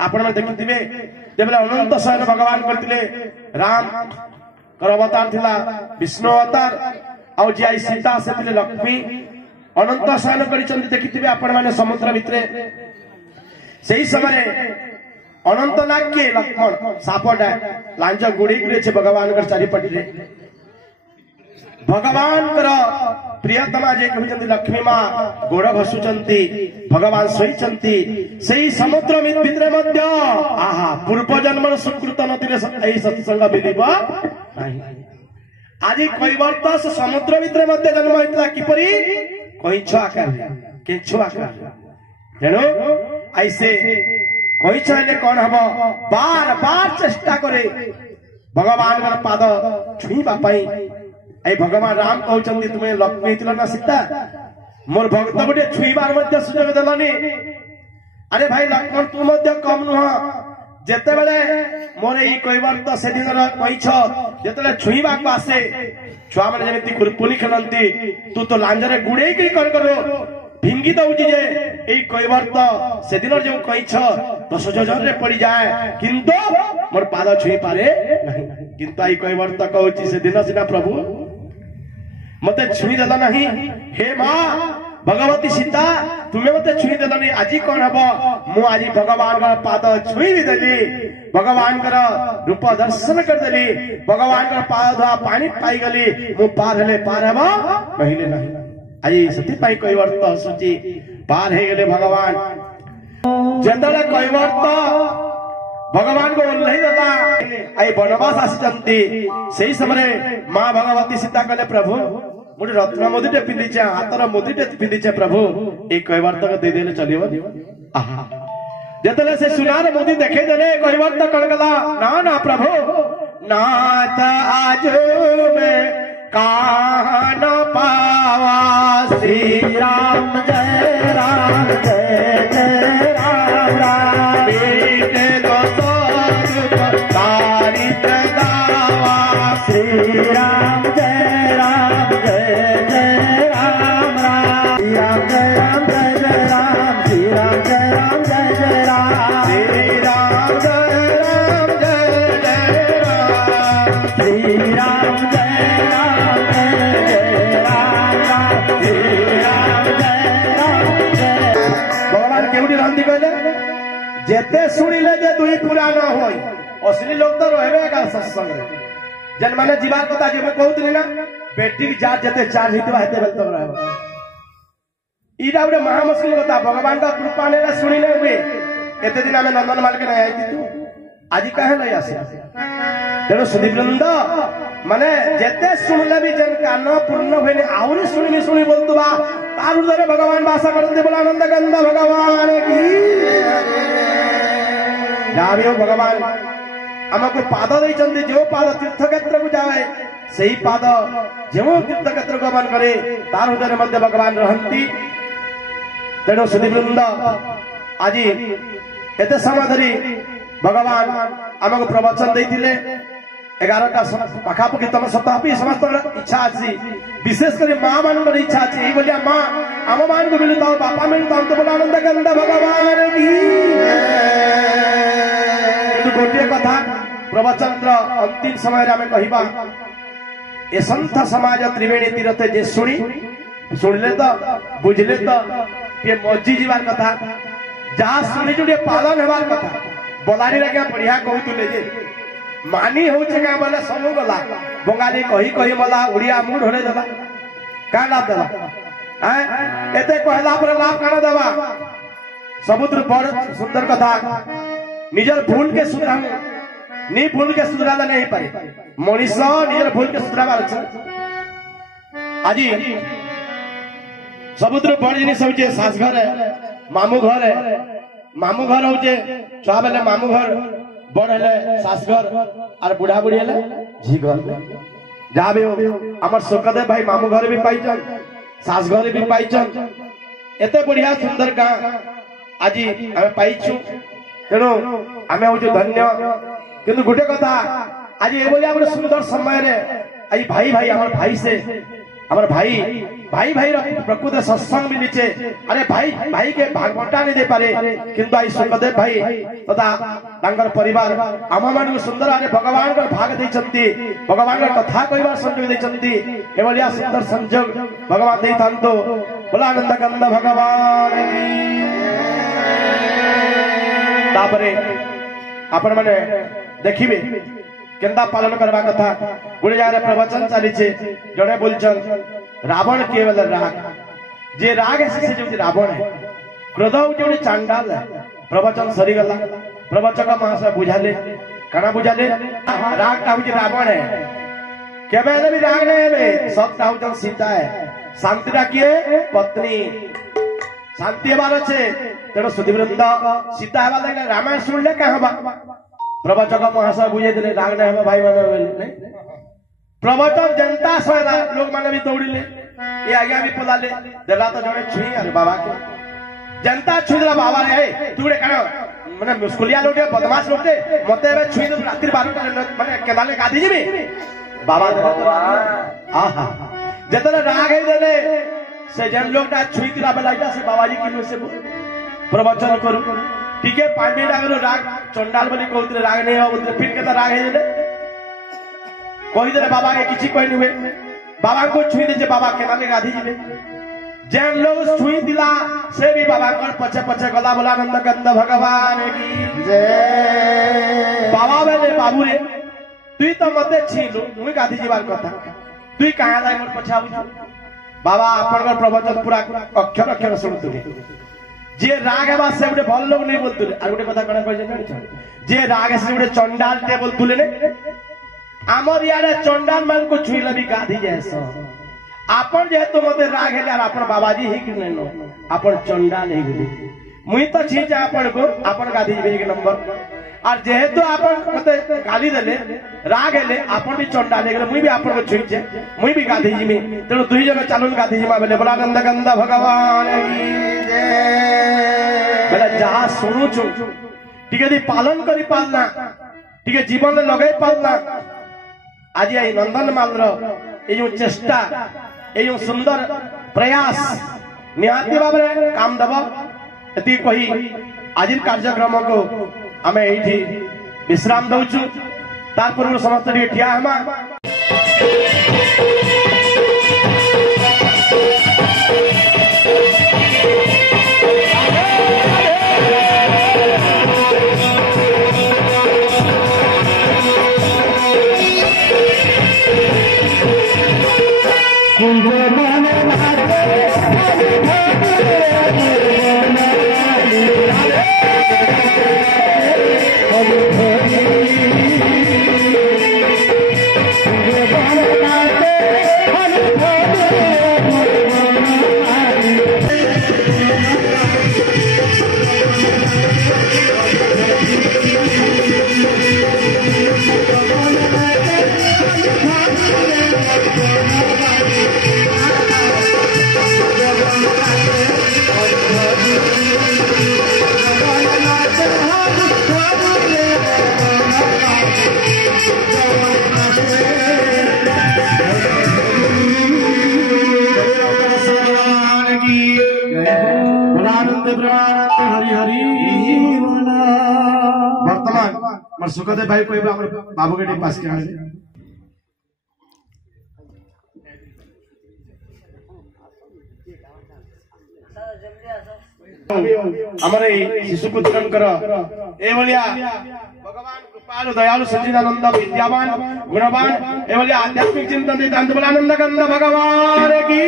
आपण में देखिथिबे जेबले अनंत शयन भगवान करथिले राम कर अवतार थिला विष्णु अवतार आउ जे आई सीता से थिले लक्ष्मी अनंत शयन करिसंती देखिथिबे आपण माने समुद्र भितरे सेही समय अनंत नाग के लक्ष्मण सापटा लांज गुड़ी करे भगवान कर चारिपटी रे भगवान कर प्रियतमा जे कहउचंती लक्ष्मी मां गोड़ घसुचंती भगवान सोईचंती सेही समुद्र भितरे मध्य आहा पूर्व जन्म सुकृत नथिले एही सत्संग मिलिबा नाही आज कैवर्त समुद्र भितरे मध्य जन्म होइतला किपरि कइछ आकार केछु आकार तेणु ऐसे कइछ हेले कोन हबो बार बार चेष्टा करे भगवान कर पाद छुईबा पई ए भगवान राम कहउचंती तुमे लक्ष्मी हितला ना सीता मोर भक्त गुटे छुईबार मध्य सुजोग देलनी अरे भाई लक्ष्मण तू मध्य कम नुह जेते बेले मोर ई कैवर्त से दिन कइछ जेते छुईबा को आसे छुआ माने जेमिति कुरपुली खेलंती तू तो लांजरे गुडे की कर करो भिंगी दउची जे एई कैवर्त से दिन जो कइछ 10,000 रे पड़ी जाए किंतु मोर पाद छुई पारे नहीं किंतु आई कैवर्त कहउची से दिन सिना प्रभु मते छुई देला नहीं हे मां भगवती सीता तुम्हें मते छुई देला नहीं आज कोन हबो मु आज भगवान का पाद छुई देली भगवान का रूप दर्शन कर देली भगवान का पाद पानी पाई गली मु पार हेले पार हबो पहिले नहीं आई सती पाई कैवर्त हसुची पार हे गेले भगवान जेतले कैवर्त भगवान को ओल्लही देला आई वनवास आसिचंती सेही समय मां भगवती सीता कहले प्रभु मोटे रत्न मोदीटे पिंधिचे हातर मोदीटे पिंधिचे प्रभु ए कैवर्त को दे देले चलिबो आहा जेतले से सुनार मोदी देखे देले कैवर्त कणगला ना ना प्रभु नाथ आज में कान पावा श्री राम जय राम जय जय राम राम बेटे तो तारित्र गावा श्री राम जय राम जय जय राम राम जय राम जय जय राम श्री राम जय राम जय जय राम श्री राम जय राम जय जय राम श्री राम जय राम भगवान केउडी रांदी कहले जेते सुनिले जे दुई पूरा न होई असली लोग तो रहबे का सत्संग रे जन माने जीवा कथा जे कहउतनी ना बैटरी चार्ज जेते चार्ज हितवा हेते बेल तो रहबो ईटा उडे महा मुश्किल कथा भगवान का कृपा ने सुनिले हुए एते दिन हमें नंदन माल के नहीं आई तू आज काहे नहीं आसे तेणु सुदीवृंद माने जेते सुनले भी जन कान पूर्ण भइने आउरी सुनिनी सुनी बोलतबा तार हृदय भगवान वास करते बोला आनंद गंध भगवान की जावियो भगवान हमको पाद देइचंदी जो पाद तीर्थ क्षेत्र को जाए सही पाद जो तीर्थ क्षेत्र को गमन करे तार हृदय मध्य भगवान रहंती तेणु सुदीवृंद आज एते समय धरी भगवान हमको प्रवचन देइथिले 11टा पाखापाखि तम शताब्दी समस्त इच्छा अच्छी विशेषकर माँ मान इच्छा अच्छी यही बोलिया माँ आम मान को मिलता हूँ बापा मिलता हूँ तो बोला आनंद गंध भगवान की गोटे कथा प्रवचन अंतिम समय आम कहवा ए संत समाज त्रिवेणी तीर्थ जे शुणिले तो बुझले तो ये मजी जीवार कथा जहाँ शुणी जो पालन होवार कथा बलारी क्या बढ़िया कहते जे मानी होचे का बोले सब गला बंगाली कही कही मला उड़िया मुंह ढोरे देला का लाभ देला हैं एते कहला पर लाभ काना देबा समुद्र बड़ सुंदर कथा निजर भूल के सुधरा नी भूल के सुधरा नहीं पारे मनीष निजर भूल के सुधराबार अछि आजी समुद्र बड़ जिनिस होचे सास घर मामू घर होचे छुआ बेले मामू घर बड़ हेले सासघर और बुढ़ा बुढ़ी हेले झी घर जहाँ भी आम सुखदेव भाई मामू घर भी पाइचन सासघर भी पाइचन एते बढ़िया सुंदर गाँ आज आम पाइछु तेणु आम हूँ धन्य किंतु गोटे कथा आज ये गोटे सुंदर समय रे आज भाई भाई आम भाई से हमारे भाई भाई भाई प्रकृत सत्संग मिलीचे अरे भाई भाई के भाग बंटा नहीं दे पारे किंतु आई सुखदेव भाई तथा तांकर परिवार आम मान सुंदर अरे भगवान का भाग देचंती भगवान का कथा कहबार संयोग देचंती एवलिया सुंदर संयोग भगवान दे थांतो बोला आनंद कंद भगवान की तापरे आपण माने देखिबे केंदा पालन करवा कथा गुड़े जारे प्रवचन चली जड़े बोलचन रावण केवल राग जे राग है से जो रावण है क्रोध जो चांडाल है प्रवचन सरी गला प्रवचक महाशय बुझाले कना बुझाले राग टा रावण है केबे भी राग नहीं है सब टा सीता है शांति किए पत्नी शांति बार छे तेणु सुधीवृंद सीता हेबा लगे रामायण सुनले कहा प्रवचक महाशय बुझे दिले राग नहीं भाई मैंने प्रवचन जनता सह लोग मैंने भी दौड़िले ये आज्ञा भी पलाले देला तो जड़े छुई अरे बाबा के जनता छुई देला बाबा रे तू रे कण माने मुस्कुलिया लोटे बदमाश लोटे मते बे छुई दे रात्रि 12 माने केदाले गादी जीबी बाबा आहा जतने राग है देले से जन लोग ता छुई दिला बेलाइटा से बाबाजी किलो से प्रवचन करू ठीक है 5 मिनट अगर राग चंडाल बोली कहते राग नहीं हो बोलते फिर कहता राग है कही दे बाबा के किसी कोई नहीं हुए बाबा को छुई दे बाबा के नाले गाधी जी जैन लोग छुई दिला से भी बाबा को पछे पछे गला बोला नंद कंद भगवान की जय बाबा बेले बाबू रे तुई तो मते छीलु मुई गाधी जीवार कथा तुई कहां जाय मोर पछा आउ बाबा आपन प्रवचन पूरा अक्षर अक्षर सुनतुले जे राग है से गोटे भल लोग नहीं बोलतुले आ गोटे कथा कणा कहि जे राग है से गोटे चंडाल टे बोलतुले ने आमर यारे चंडाल मान को छुईला भी गाधी जैसा आपन जेहेतु मते राग है यार आपन बाबाजी ही कि नो आपन चंडाल ही गुली मुई तो छी जा आपन को आपन गाधी जी के नंबर और जेहेतु आपन मते गाली देले राग हेले आपन भी चंडाल हे मुई भी आपन को छुई छे मुई भी गाधी जी में तेणु दुई जन चालुन गाधी जी मा बेले बोला नंद गंदा भगवान की जय बेले जहां सुनु छु ठीक है पालन करी पालना ठीक है जीवन में लगे पालना आज ये नंदन माल यो चेष्टा यो सुंदर प्रयास निहाती भाव में काम दब ये कही आज कार्यक्रम को आम ये विश्राम दौचु तार पूर्व समस्त ठिया हेमा वर्तमान सुखदेव भाई कोई बाबू के पास के हमारे शिशु पुत्रंकर एवलिया भगवान कृपालु दयालु सच्चिदानंद विद्यावान गुणवान एवलिया आध्यात्मिक चिंतन देता आनंद कंद भगवान की